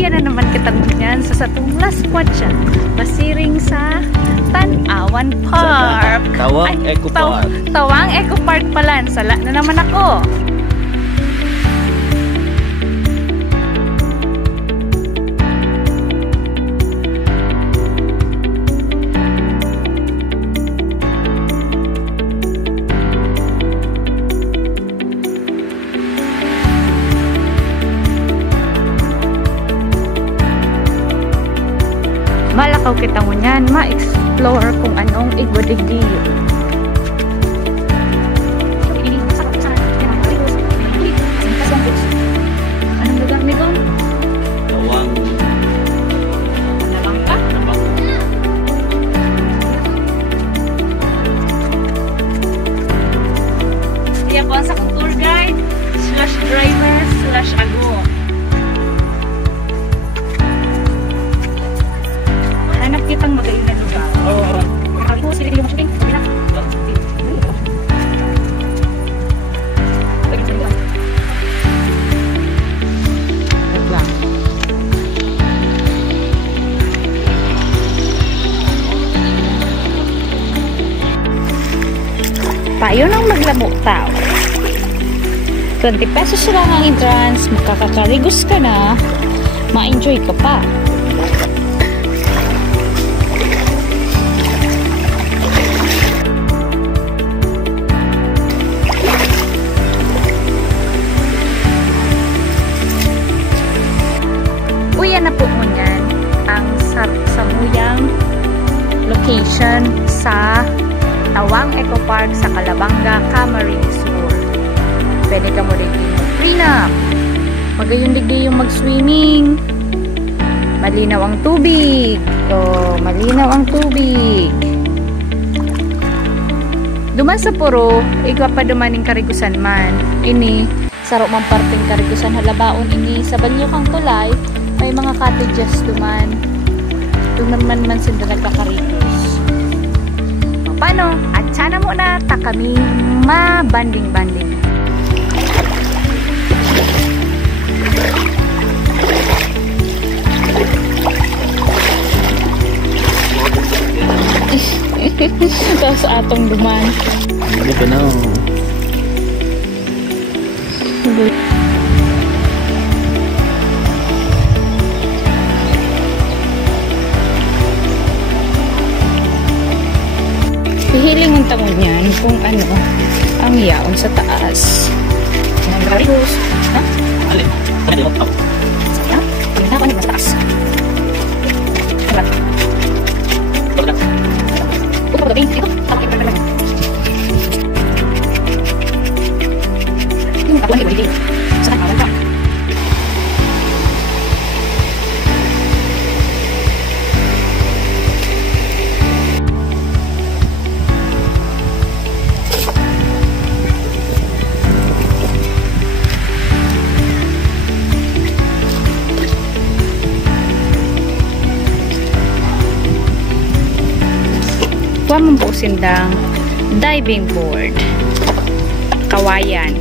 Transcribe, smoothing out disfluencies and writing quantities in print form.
Uyan na naman kita ngunyan sa satong last kwatsa. Pasiring sa Tanawan Park. Tawang Eco Park. Tawang Eco Park pala. Sala na naman ako. Malakaw kita ngunyan, ma-explore kung anong igwadigdiyo. Anong lugar ni Gong? Tawang. Nabang ka? Nabang. Siya po sa tour guide / driver / ago. Hanap kitang magaling na lugar. Oo. Makakali ko sila yung shopping. Sabi na. Payo nang maglamok tao. 20 pesos lang ang entrance, makakakarigos ka na, ma-enjoy ka pa. Uyan na po ngunyan ang samuyang location sa Tawang Eco Park sa Calabanga, Camarines Sur. Pwede ka mo rin mag-prenup. Magayon digdi yung mag-swimming. Malinaw ang tubig. Malinaw ang tubig. Duman sa puro, igwa pa dumaning karigusan man. Ini, saro man parting karigusan halabaon ini. Sa balyo kang tulay, may mga cottages duman. Duman man sila nagkakarigos. Paano? At sana muna ta kami mabanding-banding. Tapos atong duman. Hindi ka na. Hihiling ang tangon niyan kung ano ang yaon sa taas. Ang garibos. Ha? Alin? Alin mo? Ha? Tingnan ko sa taas. Hala. Hala. Ito ba ito? Tama kita na. Yung kapuan dito. Sa kawan pa. Kuha mong po sindang diving board. Kawayan.